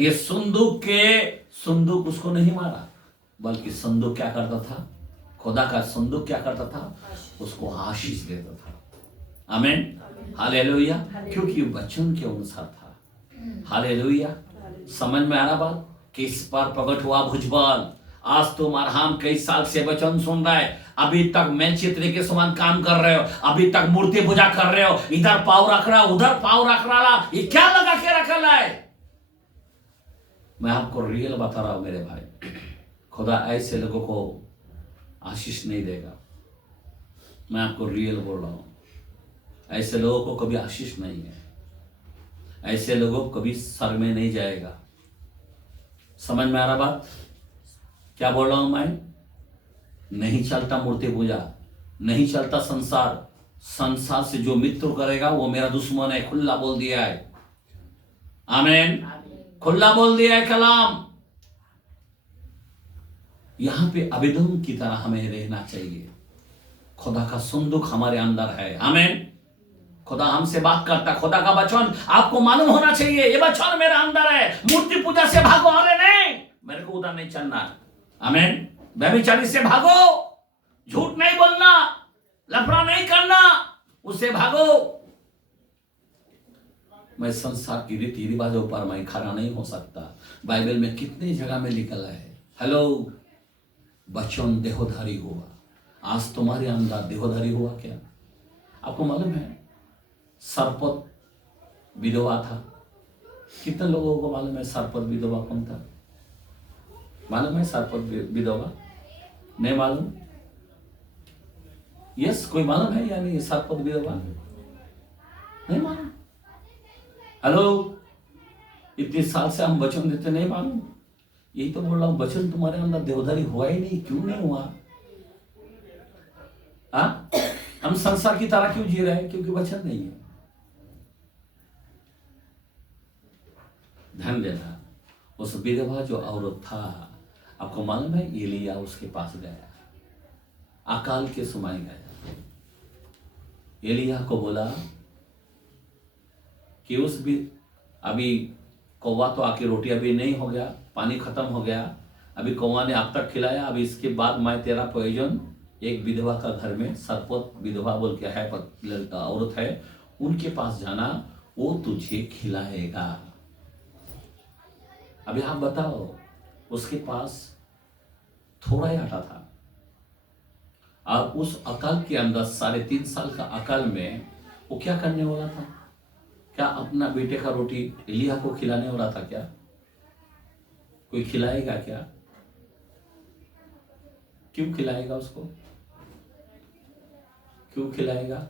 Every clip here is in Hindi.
ये संदूक उसको नहीं मारा, बल्कि संदूक क्या करता था, खुदा का संदूक क्या करता था, उसको आशीष देता था। आमीन, हालेलुया। क्योंकि वचन के अनुसार था। हालेलुया। समझ में आ रहा बात कि इस पर प्रकट हुआ भुजबल। आज तुम और हम कई साल से वचन सुन रहे हैं, अभी तक मेलचित्र के समान काम कर रहे हो, अभी तक मूर्ति पूजा कर रहे हो, इधर पाव रख रहा उधर पाव रख रहा, ये क्या लगा के रखा है? मैं आपको रियल बता रहा हूं मेरे भाई, खुदा ऐसे लोगों को आशीष नहीं देगा। मैं आपको रियल बोल रहा हूं, ऐसे लोगों को कभी आशीष नहीं है, ऐसे लोगों को कभी सर में नहीं जाएगा। समझ में आ रहा बात क्या बोल रहा हूं मैं? नहीं चलता मूर्ति पूजा, नहीं चलता संसार। संसार से जो मित्र करेगा वो मेरा दुश्मन है, खुला बोल दिया है। आमीन, खुला बोल दिया है कलाम। यहां पे अभिधम की तरह हमें रहना चाहिए। खुदा का संदूक हमारे अंदर है। आमीन। खुदा हमसे बात करता, खुदा का वचन आपको मालूम होना चाहिए, ये वचन मेरे अंदर है। मूर्ति पूजा से भागो, अरे नहीं, मेरे को उधर नहीं चलना। आमीन। व्यभिचारी से भागो, झूठ नहीं बोलना, लफड़ा नहीं करना, उससे भागो। मैं संसार की रीति रिवाजों पर मैं खड़ा नहीं हो सकता। बाइबल में कितनी जगह में लिखा है, हेलो, वचन देहधारी हुआ। आज तुम्हारे अंदर देहधारी हुआ क्या? आपको मालूम है सरपत विधवा था? कितने लोगों को मालूम है सरपत विधवा कौन था? मालूम है सरपत विधवा? नहीं मालूम? यस, कोई मालूम है या नहीं सरपत विधवा? नहीं मालूम? हेलो, इतने साल से हम वचन देते, नहीं मालूम? यही तो बोल रहा हूं, वचन तुम्हारे अंदर देवधारी हुआ ही नहीं। क्यों नहीं हुआ? हम संसार की तरह क्यों जी रहे हैं? क्योंकि वचन नहीं है। ध्यान देना, उस विधवा जो औरत था, आपको मालूम है एलिया उसके पास गया, अकाल के समय गया। एलिया को बोला कि उस भी अभी कौवा तो आके रोटी अभी नहीं हो गया, पानी खत्म हो गया, अभी कौवा ने अब तक खिलाया, अभी इसके बाद मैं तेरा प्रयोजन एक विधवा का घर में, सरपत विधवा बोल के है, लड़का औरत है, उनके पास जाना, वो तुझे खिलाएगा। अभी आप बताओ, उसके पास थोड़ा ही आटा था, और उस अकाल के अंदर 3.5 साल का अकाल में वो क्या करने वाला था? क्या अपना बेटे का रोटी एलिया को खिलाने वाला था क्या? कोई खिलाएगा क्या? क्यों खिलाएगा उसको? क्यों खिलाएगा?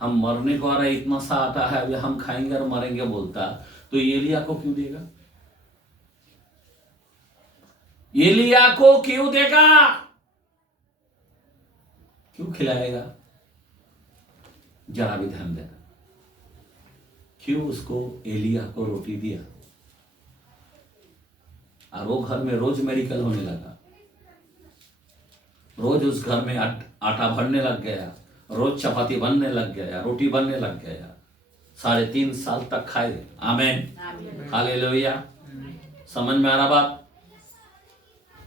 हम मरने को आ रहा है, इतना सा आटा है, अभी हम खाएंगे और मरेंगे बोलता, तो एलिया को क्यों देगा? एलिया को क्यों देगा? क्यों खिलाएगा? जरा भी ध्यान देना, क्यों उसको एलिया को रोटी दिया? और वो घर में रोज मेडिकल होने लगा, रोज उस घर में आटा भरने लग गया, रोज चपाती बनने लग गया, रोटी बनने लग गया, 3.5 साल तक खाए। आमीन, हालेलुया। समझ में आ रहा बात?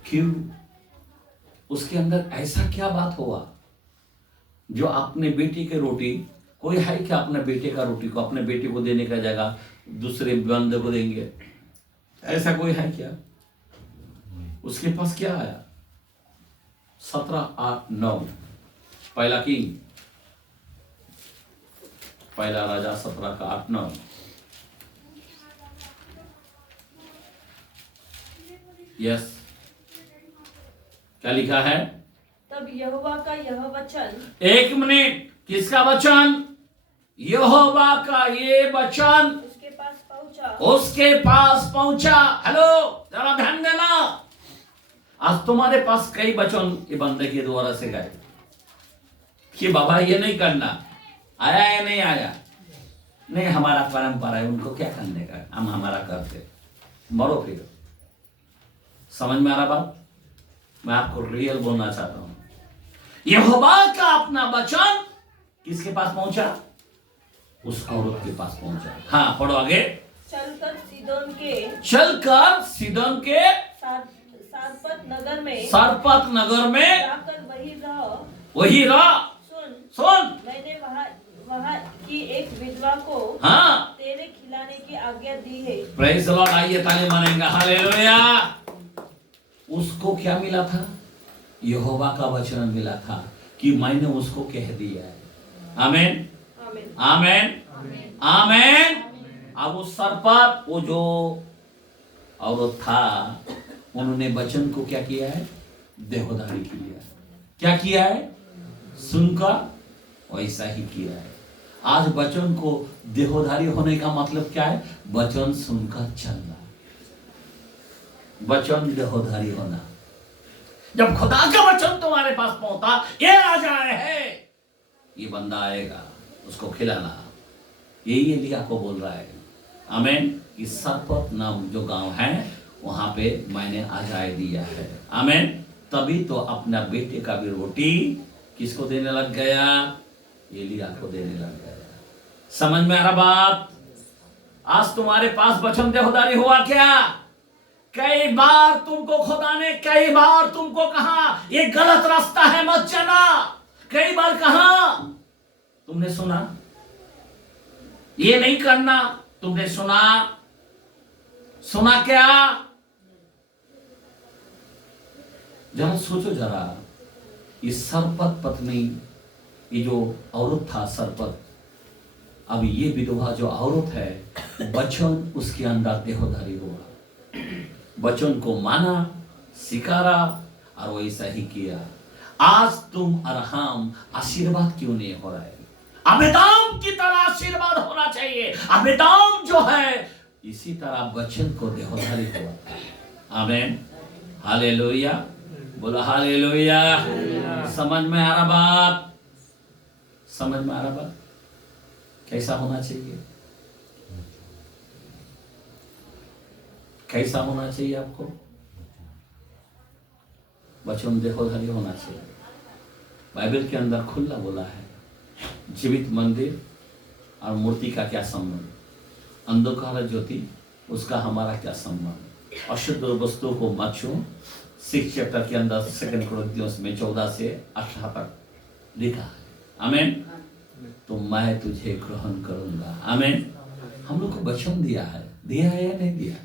क्यों? उसके अंदर ऐसा क्या बात हुआ जो अपने बेटी के रोटी, कोई है क्या अपने बेटे का रोटी को अपने बेटे को देने का जगह दूसरे बंदे को देंगे? ऐसा कोई है क्या? उसके पास क्या आया? 17:8-9 पहला किंग, पहला राजा 17:8-9। यस, क्या लिखा है? तब यहोवा का यह वचन, एक मिनट, किसका वचन? यहोवा का ये वचन उसके पास पहुंचा। उसके पास पहुंचा। हेलो, जरा ध्यान देना, आज तुम्हारे पास कई वचन ये बंदे के द्वारा से गए कि बाबा ये नहीं करना, आया या नहीं आया? नहीं, हमारा परंपरा है, उनको क्या करने का, हम हमारा करते, मरो फिर। समझ में आ रहा बात? मैं आपको रियल बोलना चाहता हूं, यहोवा का अपना वचन किसके पास पहुंचा? उस औरत के पास पहुंचा। हाँ, पढ़ो आगे। चलकर सीदोन के चलकर सीदोन के सारपत नगर में सारपत नगर में जाकर वही रह। सुन मैंने वहाँ की एक विधवा को हाँ तेरे खिलाने की आज्ञा दी है। Praise the Lord. आइए ताली मारेंगे। हालेलुया। उसको क्या मिला था? यहोवा का वचन मिला था कि मैंने उसको कह दिया है। आमीन आमीन आमीन। अब वो सरपत, वो जो औरत था, उन्होंने वचन को क्या किया है? देहधारी किया। क्या किया है? सुनकर वैसा ही किया है। आज वचन को देहधारी होने का मतलब क्या है? वचन सुनकर चलना, वचन देहधारी होना। जब खुदा का वचन तुम्हारे पास पहुंचा, ये राजा है, ये बंदा आएगा, उसको खिलाना। यही एलिया को बोल रहा है। आमीन। कि सारपत नाम जो गांव है, वहां पे मैंने आजाए दिया है। आमीन। तभी तो अपना बेटे का भी रोटी किसको देने लग गया? एलिया को देने लग गया। समझ में आ रहा बात? आज तुम्हारे पास वचन देहधारी हुआ क्या? कई बार तुमको खुदा ने कई बार तुमको कहा ये गलत रास्ता है, मत चला। कई बार कहा, तुमने सुना? ये नहीं करना, तुमने सुना? सुना क्या? जरा सोचो जरा। ये सरपत पत्नी, ये जो औरत था सरपत, अब ये विधवा जो औरत है, वचन उसके अंदर देहधारी हुआ, वचन को माना, स्वीकारा और वैसा ही किया। आज तुम और हम आशीर्वाद क्यों नहीं हो रहा है? अब्राहम की तरह आशीर्वाद होना चाहिए। अब्राहम जो है इसी तरह वचन को देहधारी हुआ। आमीन। हालेलुया। बोलो हालेलुया। समझ में आ रहा बात? समझ में आ रहा बात? कैसा होना चाहिए? कैसा होना चाहिए आपको? वचन देहधारी होना चाहिए। बाइबल के अंदर खुला बोला है, जीवित मंदिर और मूर्ति का क्या संबंध? अंधकार ज्योति, उसका हमारा क्या संबंध? अशुद्ध वस्तुओं को मत छू। 6 चैप्टर के अंदर 2 कुरिन्थियों में 14 से 18 तक लिखा है। आमीन। तो मैं तुझे ग्रहण करूंगा। आमीन। हम लोग को वचन दिया है या नहीं दिया?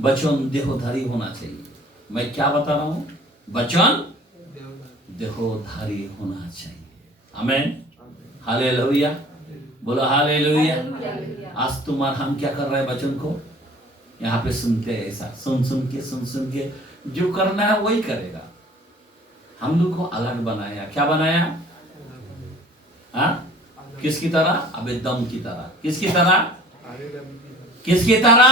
वचन देहधारी होना चाहिए। मैं क्या बता रहा हूं? वचन देहधारी होना चाहिए। आमीन। हालेलुया। बोलो हालेलुया। आज तुम्हारा हम क्या कर रहे हैं? वचन को यहाँ पे सुनते हैं, ऐसा सुन सुन के जो करना है वही करेगा। हम लोग को अलग बनाया। क्या बनाया? किसकी तरह? अबे दम की तरह। किसकी तरह? किसकी तरह?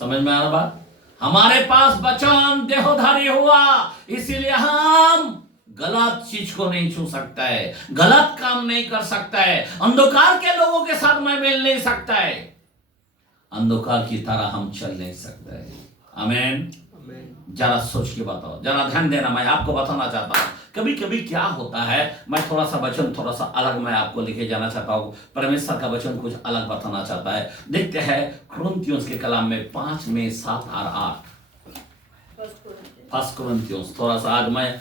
समझ में आ रहा बात? हमारे पास वचन देहधारी हुआ, इसीलिए हम गलत चीज को नहीं छू सकता है, गलत काम नहीं कर सकता है, अंधकार के लोगों के साथ में मिल नहीं सकता है, अंधकार की तरह हम चल नहीं सकते हैं। आमीन। जरा सोच के बताओ, जरा ध्यान देना। मैं आपको बताना चाहता हूं, कभी कभी क्या होता है, मैं थोड़ा सा वचन थोड़ा सा अलग मैं आपको लेके जाना चाहता हूं। परमेश्वर का वचन कुछ अलग बताना चाहता है। देखते हैं कुरिन्थियों के कलाम में 5 में 7 और 8। फर्स्ट कुरिन्थियों। थोड़ा सा आज मैं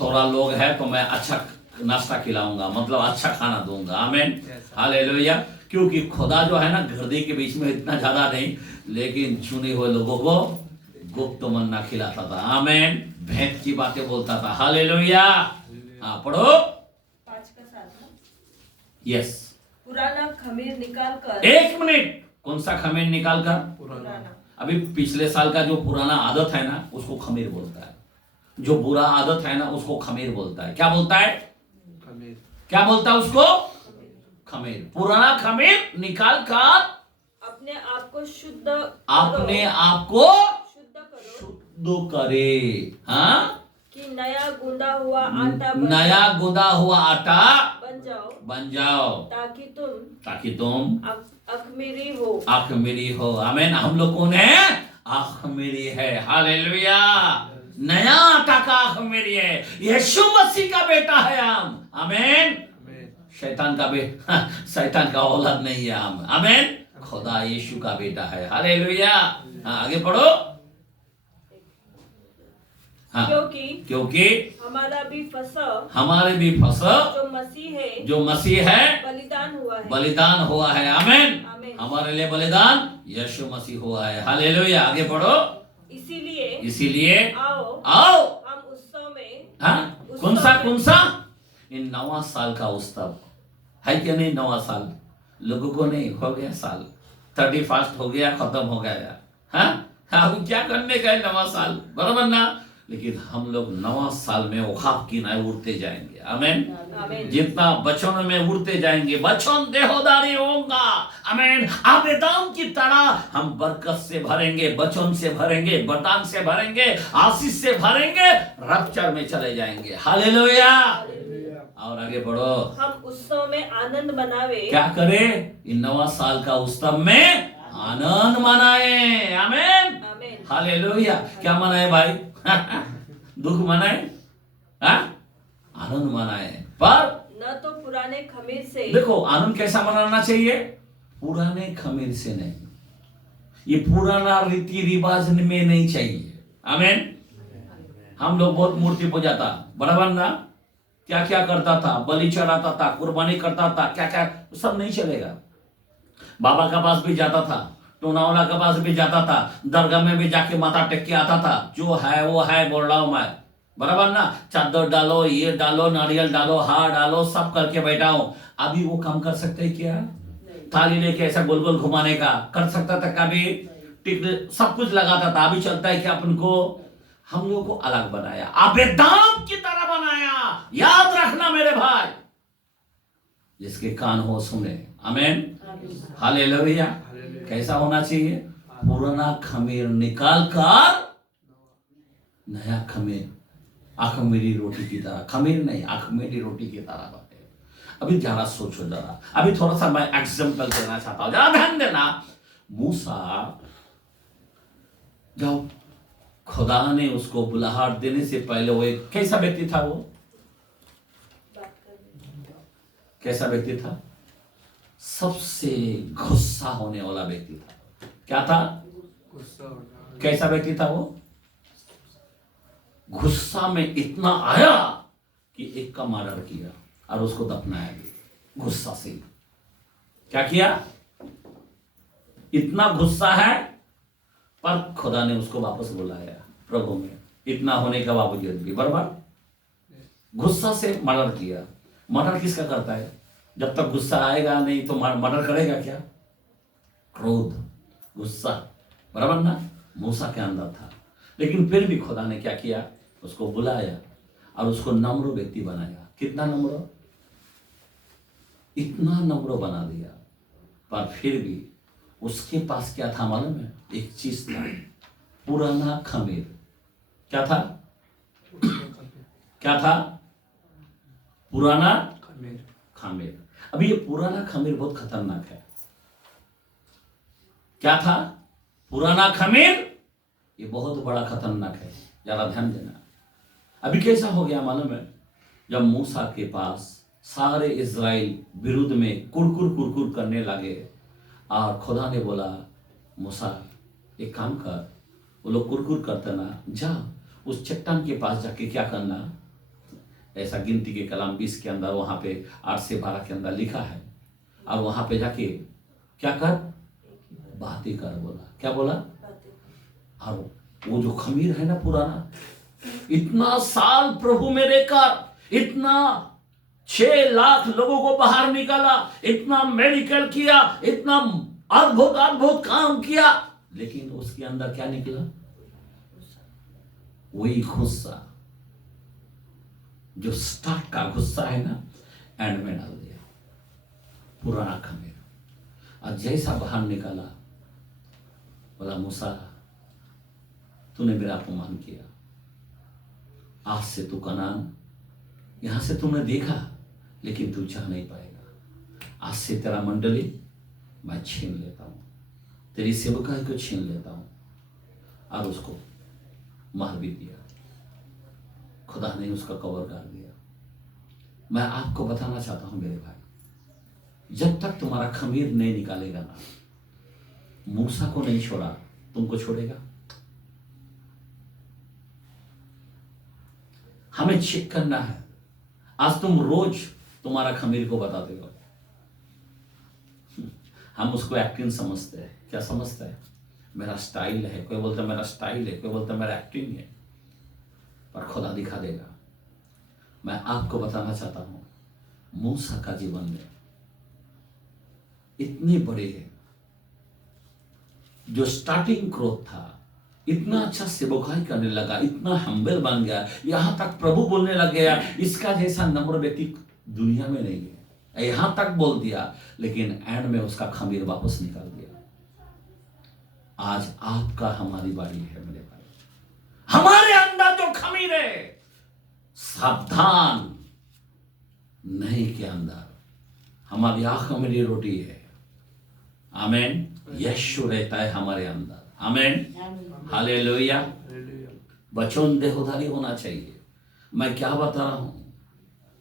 थोड़ा लोग है तो मैं अच्छा नाश्ता खिलाऊंगा, मतलब अच्छा खाना दूंगा। आमीन। हालेलुया। क्योंकि खुदा जो है ना, हृदय के बीच में इतना ज्यादा नहीं, लेकिन चुने हुए लोगों को गुप्त मन्ना खिलाता था। आमीन। भेंट की बातें बोलता था। हालेलुया। हाँ पढ़ो। 5 का 7। यस। पुराना खमीर निकाल कर। 1 मिनट। कौन सा खमीर निकाल कर? पुराना। अभी पिछले साल का जो पुराना आदत है ना, उसको खमीर बोलता है। जो बुरा आदत है ना, उसको खमीर बोलता है। क्या बोलता है? खमीर। क्या बोलता है उसको? खमीर। पुराना खमीर निकाल कर अपने आप को शुद्ध करे। हाँ, कि नया गूंदा हुआ आटा बन जाओ ताकि तुम अख़मीरी हो। आमीन। हम लोग कौन है? अख़मीरी है। हालेलुया। नया आटा का अख़मीरी है। यीशु मसीह का बेटा है हम। आमीन। शैतान का शैतान का औलाद नहीं है हम, आमीन। खुदा यीशु का बेटा है, हालेलुया। हाँ, आगे पढ़ो। हाँ, क्योंकि हमारे भी फसह जो मसीह है बलिदान हुआ है, आमीन। हमारे लिए बलिदान यीशु मसीह हुआ है, हालेलुया। आगे पढ़ो। इसीलिए आओ हम उत्सव में हाँ, कौन सा इन नवा साल का उत्सव है कि नहीं? नवा साल लोगों को नहीं हो गया, साल 31 हो गया, खत्म हो गया। हाँ, अभी क्या करने का है नवा साल, बराबर ना? लेकिन हम लोग नवा साल में उखाब की नए उड़ते जाएंगे, आमीन। जितना वचन में उड़ते जाएंगे, वचन देहोदारी होगा, आमीन। आबेदाम की तरह हम बरकत से भरेंगे, वचन से भरेंगे, वरदान से भरेंगे, आशीष से भरेंगे, रप्चर में चले जाएंगे, हालेलुया। और आगे बढ़ो। हम उत्सव में आनंद मनावे। क्या करें? इन नवा साल का उत्सव में आनंद मनाए, आमीन, हालेलुया। क्या मनाए भाई? दुख मनाए, आनंद मनाए। पर न तो पुराने खमीर से। देखो, आनंद कैसा मनाना चाहिए? पुराने खमीर से नहीं, ये पुराना रीति रिवाज में नहीं चाहिए, आमीन। हम लोग बहुत मूर्ति पूजा था, बराबर ना? क्या क्या करता था, बलि चढ़ाता था, कुर्बानी करता था, क्या क्या, सब नहीं चलेगा। बाबा का पास भी जाता था, टोनावला के पास भी जाता था, दरगाह में भी जाके माथा टेक के आता था। जो है वो है, बोल रहा हूं मैं, बराबर ना? चादर डालो, ये डालो, नारियल डालो, हार डालो, सब करके बैठा हूं। अभी वो काम कर सकते हैं क्या? थाली लेके ऐसा गोल गोल घुमाने का कर सकता था कभी? टिक सब कुछ लगाता था। अभी चलता है कि अपन को, हम लोगों को अलग बनाया, आबेदाम की तरह बनाया। याद रखना मेरे भाई, जिसके कान हो सुने, आमीन, हालेलुया। कैसा होना चाहिए? पुराना खमीर निकाल कर नया खमीर, अखमीरी रोटी की तरह, खमीर नहीं, अखमीरी रोटी की तरह बने। अभी जरा सोचो, जरा अभी थोड़ा सा मैं एग्जाम्पल देना चाहता हूं, जरा ध्यान देना। मूसा, जब खुदा ने उसको बुलाहट देने से पहले वो एक कैसा व्यक्ति था? वो कैसा व्यक्ति था? सबसे गुस्सा होने वाला व्यक्ति था। क्या था? कैसा व्यक्ति था वो? गुस्सा में इतना आया कि एक का मर्डर किया और उसको दफनाया गया, गुस्सा से। क्या किया? इतना गुस्सा है, पर खुदा ने उसको वापस बुलाया प्रभु में, इतना होने का बावजूद भी, बराबर गुस्सा से मर्डर किया। मर्डर किसका करता है? जब तक गुस्सा आएगा नहीं तो मर्डर करेगा क्या? क्रोध, गुस्सा, बराबर ना? मूसा के अंदर था। लेकिन फिर भी खुदा ने क्या किया? उसको बुलाया और उसको नम्र व्यक्ति बनाया। कितना नम्र? इतना नम्र बना दिया। पर फिर भी उसके पास क्या था मालूम है? एक चीज था, पुराना खमीर। क्या था? क्या था? पुराना खमीर। अभी ये पुराना खमीर बहुत खतरनाक है। क्या था? पुराना खमीर, ये बहुत बड़ा खतरनाक है, जरा ध्यान देना। अभी कैसा हो गया मालूम है? जब मूसा के पास सारे इज़राइल विरुद्ध में कुड़कुड़ कुड़कुड़ करने लगे और खुदा ने बोला, मूसा एक काम कर, वो लोग कुड़कुड़ करते ना, जा उस चट्टान के पास जाके क्या करना, ऐसा गिनती के कलाम 20 के अंदर वहां पे 8 से 12 के अंदर लिखा है, और वहां पे जाके क्या कर, बातें कर। बोला, क्या बोला? और वो जो खमीर है ना पुराना, इतना साल प्रभु में रहकर इतना 6 लाख लोगों को बाहर निकाला, इतना मेडिकल किया, इतना अद्भुत अद्भुत काम किया, लेकिन उसके अंदर क्या निकला? वही गुस्सा, जो स्टार्ट का गुस्सा है ना, एंड में डाल दिया पुराना खमीर। और जैसा बाहर निकाला, बोला, मूसा तूने मेरा अपमान किया, आज से तू कनान, यहां से तूने देखा लेकिन तू जा नहीं पाएगा। आज से तेरा मंडली मैं छीन लेता हूं, तेरी सेवकाई को छीन लेता हूं। और उसको मार भी दिया, खुदा ने उसका कवर कर दिया। मैं आपको बताना चाहता हूं मेरे भाई, जब तक तुम्हारा खमीर नहीं निकालेगा ना, मूसा को नहीं छोड़ा, तुमको छोड़ेगा? हमें चेक करना है। आज तुम रोज तुम्हारा खमीर को बताते हो, हम उसको एक्टिंग समझते हैं। क्या समझते हैं? मेरा स्टाइल है। कोई बोलता है मेरा स्टाइल है, कोई बोलता है मेरा एक्टिंग है, पर खुदा दिखा देगा। मैं आपको बताना चाहता हूं, मूसा का जीवन में इतनी बड़ी है, जो स्टार्टिंग ग्रोथ था, इतना अच्छा सेवकाई करने लगा, इतना हम्बल बन गया, यहां तक प्रभु बोलने लग गया, इसका जैसा नम्र व्यक्ति दुनिया में नहीं है, यहां तक बोल दिया। लेकिन एंड में उसका खमीर वापस निकाल दिया। आज आपका हमारी बारी है मेरे भाई। हमारे अंदर जो खमीर है, सावधान, नहीं के अंदर हमारी आंखों में रोटी है। आमेन। यीशु रहता है हमारे अंदर। आमेन, हालेलुया। वचन देहधारी होना चाहिए। मैं क्या बता रहा हूं,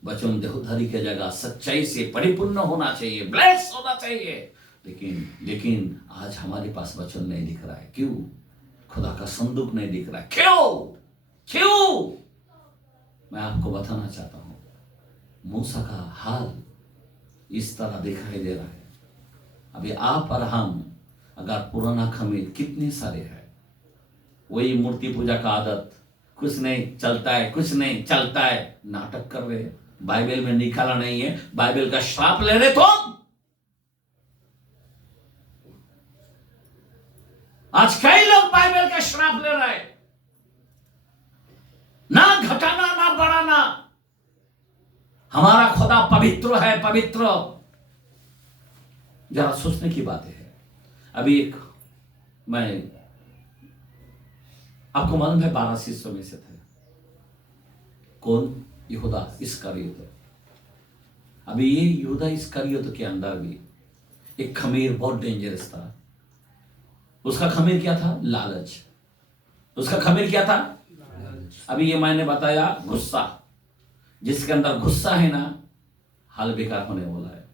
वचन देहधारी की जगह सच्चाई से परिपूर्ण होना चाहिए, ब्लेस होना चाहिए। लेकिन आज हमारे पास वचन नहीं दिख रहा है। क्यों? खुदा का संदूक नहीं दिख रहा है। क्यों? मैं आपको बताना चाहता हूं, मूसा का हाल इस तरह दिखाई दे रहा है। अभी आप और हम, अगर पुराना खमीर कितने सारे हैं, वही मूर्ति पूजा का आदत, कुछ नहीं चलता है, कुछ नहीं चलता है, नाटक कर रहे हैं। बाइबल में निकाला नहीं है, बाइबल का श्राप ले रहे। तो आज कई लोग बाइबल का श्राप ले रहे हैं, ना घटाना ना बढ़ाना। हमारा खुदा पवित्र है, पवित्र। जरा सोचने की बात है। अभी एक, मैं आपको मालूम है 12 शिष्यों में से थे। कौन? यहूदा इस्करियोत। अभी ये यहूदा इस्करियोत के अंदर भी एक खमीर बहुत डेंजरस था। उसका खमीर क्या था? लालच। उसका खमीर क्या था? अभी ये मैंने बताया, गुस्सा। जिसके अंदर गुस्सा है ना, हाल बेकार होने वाला है।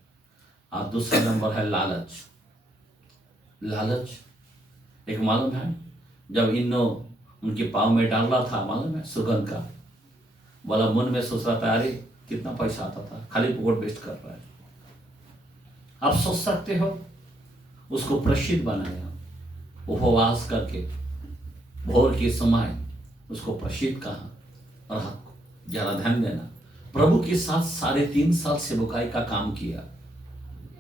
और दूसरा नंबर है लालच। एक मालूम है, जब इन्हों उनके पाँव में डाल रहा था, मालूम है, सुगंध का, वाला मन में सोच रहा था, अरे कितना पैसा आता था, खाली पोट वेस्ट कर रहा है। आप सोच सकते हो, उसको प्रसिद्ध बनाया, उपवास करके भोर के समय उसको प्रसिद्ध कहा। और जरा ध्यान देना, प्रभु के साथ 3.5 साल सेवकाई का काम किया।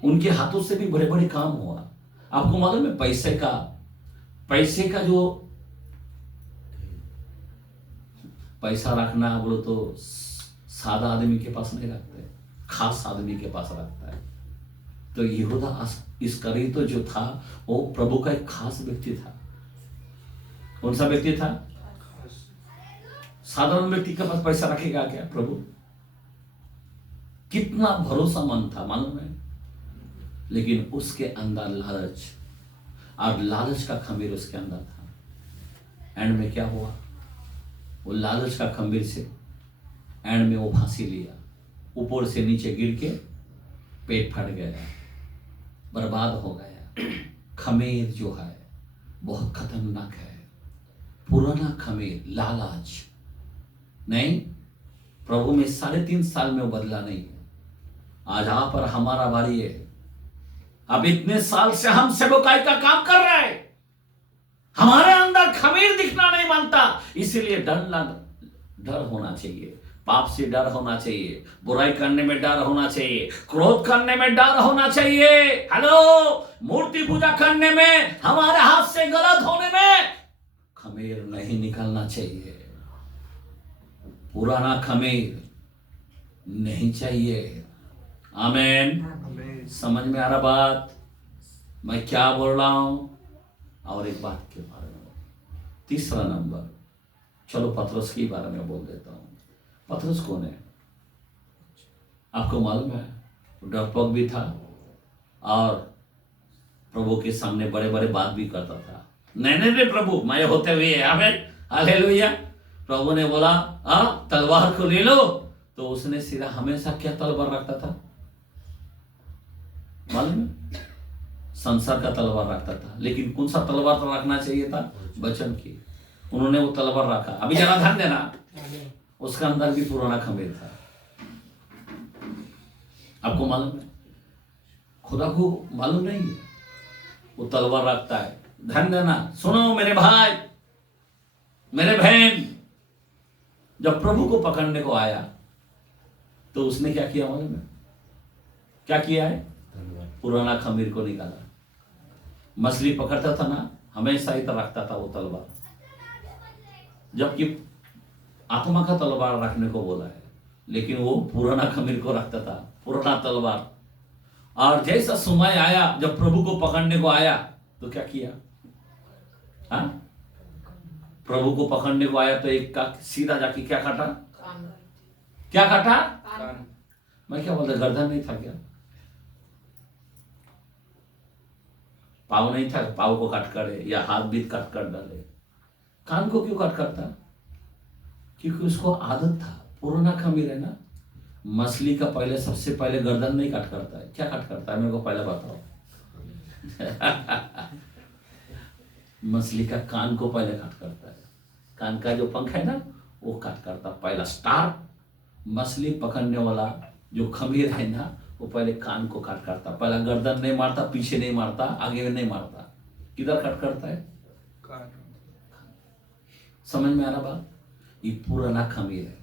उनके हाथों से भी बड़े बड़े काम हुआ। आपको मालूम है, पैसे का जो पैसा रखना बोलो तो सादा आदमी के पास नहीं रखते, खास आदमी के पास रखता है। तो यहूदा इस्करियोत तो जो था, वो प्रभु का एक खास व्यक्ति था। कौन सा व्यक्ति था? साधारण व्यक्ति के पास पैसा रखेगा क्या प्रभु? कितना भरोसामंद था मालूम है। लेकिन उसके अंदर लालच, और लालच का खमीर उसके अंदर था। एंड में क्या हुआ? वो लालच का खमीर से एंड में वो फांसी लिया, ऊपर से नीचे गिर के पेट फट गया, बर्बाद हो गया। खमीर जो है बहुत खतरनाक है। पुराना खमीर, लालच नहीं, प्रभु में 3.5 साल में वो बदला नहीं है। आज आप और हमारा बारी है। अब इतने साल से हम सेवकाई का काम कर रहे हैं, हमारे अंदर खमीर दिखना नहीं मानता। इसीलिए डर होना चाहिए, पाप से डर होना चाहिए, बुराई करने में डर होना चाहिए, क्रोध करने में डर होना चाहिए, हेलो, मूर्ति पूजा करने में, हमारे हाथ से गलत होने में खमीर नहीं निकलना चाहिए। पुराना खमीर नहीं चाहिए। आमेन। समझ में आ रहा बात मैं क्या बोल रहा हूं? और एक बात के बारे में, तीसरा नंबर, चलो पतरस के बारे में बोल देता हूं। पतरस कौन है? आपको मालूम है, डरपोक भी था और प्रभु के सामने बड़े बड़े बात भी करता था। नहीं प्रभु, मैं होते हुए, आमेन, हालेलुया। प्रभु ने बोला तलवार को ले लो, तो उसने सिरा हमेशा क्या तलवार रखता था? मालूम है? संसार का तलवार रखता था, लेकिन कौन सा तलवार तो रखना चाहिए था? वचन की। उन्होंने वो तलवार रखा। अभी जरा ध्यान देना, उसका अंदर भी पुराना खमीर था। आपको मालूम है? खुदा को मालूम नहीं है, वो तलवार रखता है। ध्यान देना, सुनो मेरे भाई, मेरे बहन, जब प्रभु को पकड़ने को आया तो उसने क्या किया मालूम है? क्या किया है? पुराना खमीर को निकाला। मछली पकड़ता था ना, हमेशा ही रखता था वो तलवार, जबकि आत्मा का तलवार रखने को बोला है, लेकिन वो पुराना खमीर को रखता था, पुराना तलवार। और जैसा समय आया, जब प्रभु को पकड़ने को आया तो क्या किया? हाँ, प्रभु को पकड़ने को आया तो एक का सीधा जाके क्या काटा? क्या काटा? मैं क्या बोलता, गर्दन नहीं था क्या? पाव नहीं था, पाव को काट करे, या हाथ भी काट कर डाले। कान को क्यों काट करता? क्योंकि उसको आदत था, पुराना खमीर है ना। मछली का पहले, सबसे पहले गर्दन नहीं काट करता है, क्या काट करता है? मेरे को पहले बताओ। मछली का कान को पहले काट करता है। कान का जो पंख है ना, वो काट करता पहला। स्टार मछली पकड़ने वाला जो खमीर है ना, वो पहले कान को काट करता। पहला गर्दन नहीं मारता, पीछे नहीं मारता, आगे नहीं मारता, किधर काट करता है? समझ में आ रहा बात? ये पुराना खमीर है।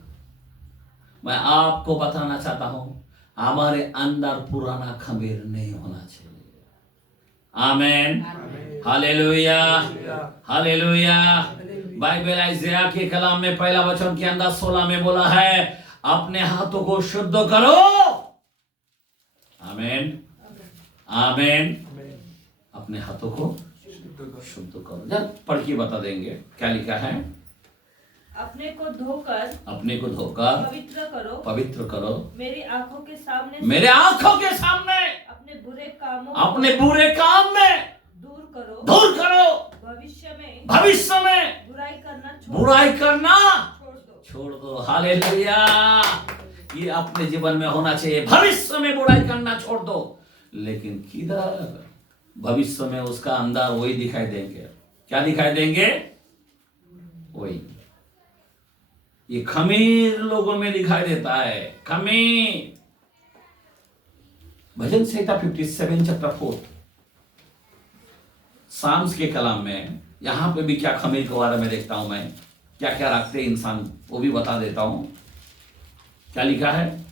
मैं आपको बताना चाहता हूं, हमारे अंदर पुराना खमीर नहीं होना चाहिए। आमेन, हालेलुया, हालेलुया। बाइबल आइज़ाया के कलाम में पहला वचन के अंदर 16 में बोला है, अपने हाथों को शुद्ध करो। आमेन, आमेन। अपने हाथों को शुद्ध करो। जब पढ़ के बता देंगे क्या लिखा है। अपने को धोकर, अपने को धोकर पवित्र करो, पवित्र करो, मेरी आंखों के सामने, मेरे आंखों के सामने, अपने बुरे कामों, अपने बुरे काम में दूर करो, दूर करो। भविष्य में, भविष्य में बुराई करना छोड़ बुराई करना दो। छोड़ दो। हालेलुया। ये अपने जीवन में होना चाहिए। भविष्य में बुराई करना छोड़ दो। लेकिन किधर? भविष्य में उसका अंदर वही दिखाई देंगे। क्या दिखाई देंगे? वही। ये खमीर लोगों में दिखाई देता है, खमीर। भजन संहिता 57 चैप्टर 4 साम्स के कलाम में, यहां पे भी क्या खमीर के बारे में देखता हूं मैं, क्या क्या रखते इंसान, वो भी बता देता हूं। क्या लिखा है?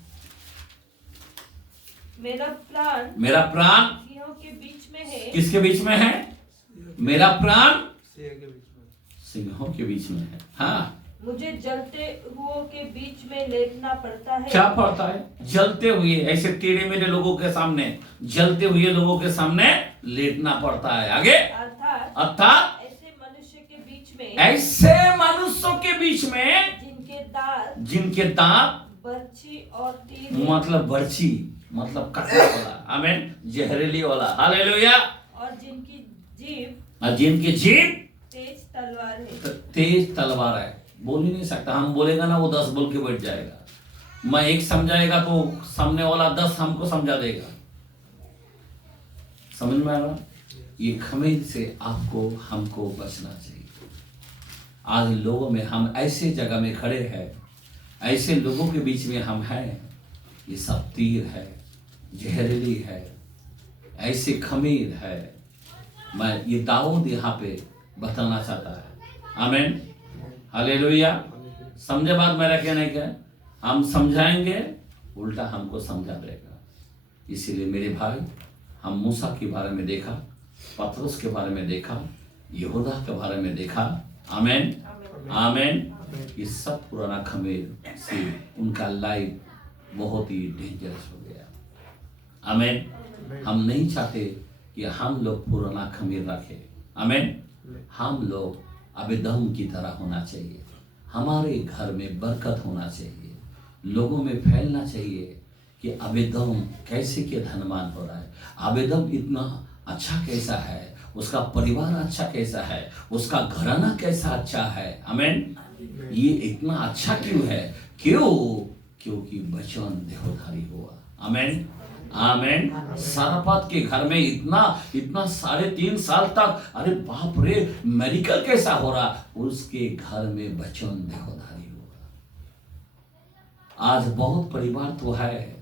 मेरा प्राण सिंहों के बीच में है। किसके बीच में है? मेरा प्राण सिंहों के बीच में है। हाँ, मुझे जलते हुओं के बीच में लेटना पड़ता है। क्या पड़ता है? जलते हुए, ऐसे टेढ़े मेढ़े लोगों के सामने, जलते हुए लोगों के सामने लेटना पड़ता है। आगे, अर्थात ऐसे मनुष्य के बीच में, ऐसे मनुष्यों के बीच में जिनके दांत बर्छी और तीर, मतलब बर्छी मतलब काटने वाला, आमीन, जहरीली वाला, हालेलुया, और जिनकी जीभ तेज तलवार है। तेज तलवार है। बोल ही नहीं सकता। हम बोलेगा ना, वो 10 बोल के बैठ जाएगा। मैं एक समझाएगा तो सामने वाला 10 हमको समझा देगा। समझ में आ रहा? ये खमीर से आपको हमको बचना चाहिए। आज लोगों में हम ऐसे जगह में खड़े हैं, ऐसे लोगों के बीच में हम हैं, ये सब तीर है, जहरीली है, ऐसे खमीर है। मैं ये दाऊद यहाँ पे बताना चाहता है। आमीन, हालेलुया। समझे बात मेरा कहने का? हम समझाएंगे, उल्टा हमको समझा देगा। इसीलिए मेरे भाई, हम मूसा के बारे में देखा, पतरस के बारे में देखा, यहूदा के बारे में देखा। आमीन, आमीन। ये सब पुराना खमीर से उनका लाइफ बहुत ही डेंजरस हो गया। आमीन। हम नहीं चाहते कि हम लोग पुराना खमीर रखें। आमीन। हम लोग अबेदम की तरह होना चाहिए। हमारे घर में बरकत होना चाहिए, लोगों में फैलना चाहिए कि अबेदम कैसे के धनवान हो रहा है, अबेदम इतना अच्छा कैसा है, उसका परिवार अच्छा कैसा है, उसका घराना कैसा अच्छा है। आमीन। ये इतना अच्छा क्यों है? क्योंकि वचन देहधारी हुआ। आमीन। आमेन। सरपत के घर में इतना इतना 3.5 साल तक, अरे बाप रे, मेडिकल कैसा हो रहा, उसके घर में वचन देहोधारी होगा। आज बहुत परिवार तो है,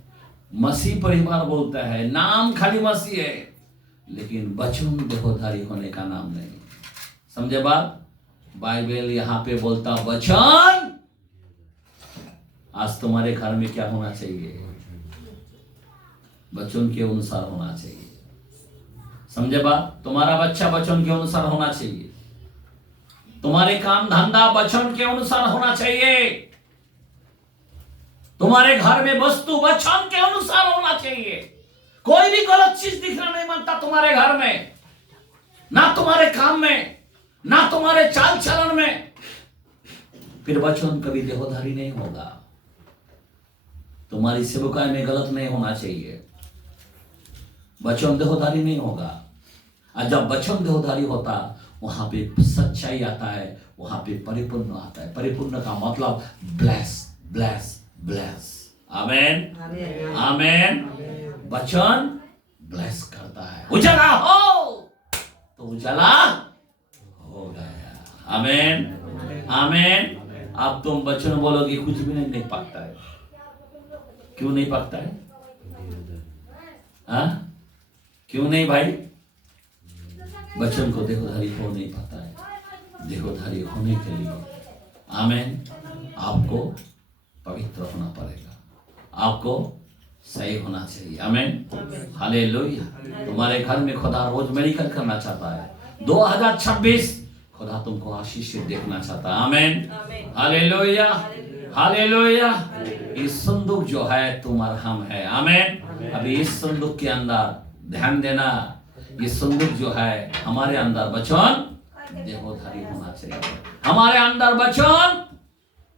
मसीह परिवार बोलता है, नाम खाली मसीह है, लेकिन वचन देहोधारी होने का नाम नहीं। समझे बात? बाइबल यहाँ पे बोलता वचन। आज तुम्हारे घर में क्या होना चाहिए? वचन के अनुसार होना चाहिए। समझे बात? तुम्हारा बच्चा वचन के अनुसार होना चाहिए। तुम्हारे काम धंधा वचन के अनुसार होना चाहिए। तुम्हारे घर में वस्तु वचन के अनुसार होना चाहिए। कोई भी गलत चीज दिखना नहीं मानता तुम्हारे घर में, ना तुम्हारे काम में, ना तुम्हारे चाल चलन में। फिर वचन कभी देहोधारी नहीं होगा। तुम्हारी सेवकाई में गलत नहीं होना चाहिए, वचन देहोधारी नहीं होगा। और जब वचन देहोधारी होता, वहां पे सच्चाई आता है, वहां पे परिपूर्ण आता है। परिपूर्ण का मतलब ब्लेस ब्लेस ब्लेस। आमेन आमेन। वचन ब्लेस करता है। उजाला हो तो उजाला हो गया। आमेन आमेन। अब तुम वचन बोलोगे, कुछ भी नहीं पकता है। क्यों नहीं पकता है? हाँ, क्यों नहीं भाई? वचन को देहोधारी हो नहीं पाता है। देहोधारी होने के लिए आमेन, आपको पवित्र होना पड़ेगा, आपको सही होना चाहिए। Amen hallelujah. तुम्हारे घर में खुदा रोज मेडिकल करना चाहता है। 2026 खुदा तुमको आशीष देखना चाहता है। Amen hallelujah hallelujah. इस संदूक जो है तुम और हम है। आमेन। अभी इस संदूक के अंदर ध्यान देना, ये संदूक जो है हमारे अंदर वचन देहोधारी होना चाहिए। हमारे अंदर वचन,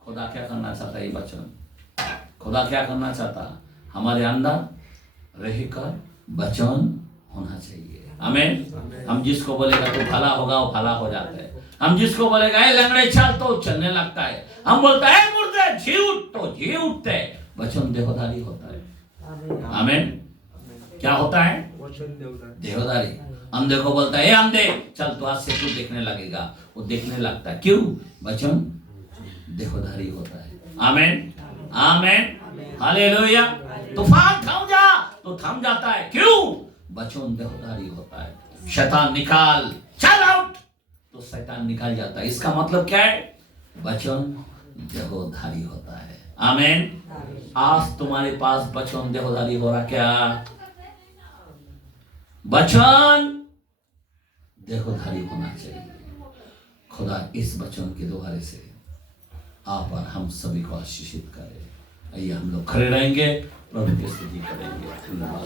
खुदा क्या करना चाहता है? ये वचन खुदा क्या करना चाहता? हमारे अंदर रहकर वचन होना चाहिए। आमेन। हम जिसको बोलेगा तो भला होगा, वो भला हो जाता है। हम जिसको बोलेगा ए लंगड़े चल, तो चलने लगता है। हम बोलता है मुर्दे जी उठ, तो जी उठते हैं। वचन देहोधारी होता है। आमेन। क्या होता है? देहोधारी। अंधे को बोलता है ए अंधे चल, तो आज से तू देखने लगेगा, वो देखने लगता है। क्यों? वचन देहोधारी होता है। आमेन आमेन हालेलुया। तूफान थम जा, तो थम जाता है। क्यों? वचन देहोधारी होता है। शैतान निकाल, चल आउट, तो शैतान निकाल जाता है। इसका मतलब क्या है? वचन देहोधारी होता है। आमेन। आज तुम्हारे पास वचन देहोधारी हो रहा क्या? वचन देहोधारी होना चाहिए। खुदा इस वचन के द्वारे से आप और हम सभी को आशीषित करे। आइए हम लोग खड़े रहेंगे, प्रभु की स्तुति करेंगे। धन्यवाद।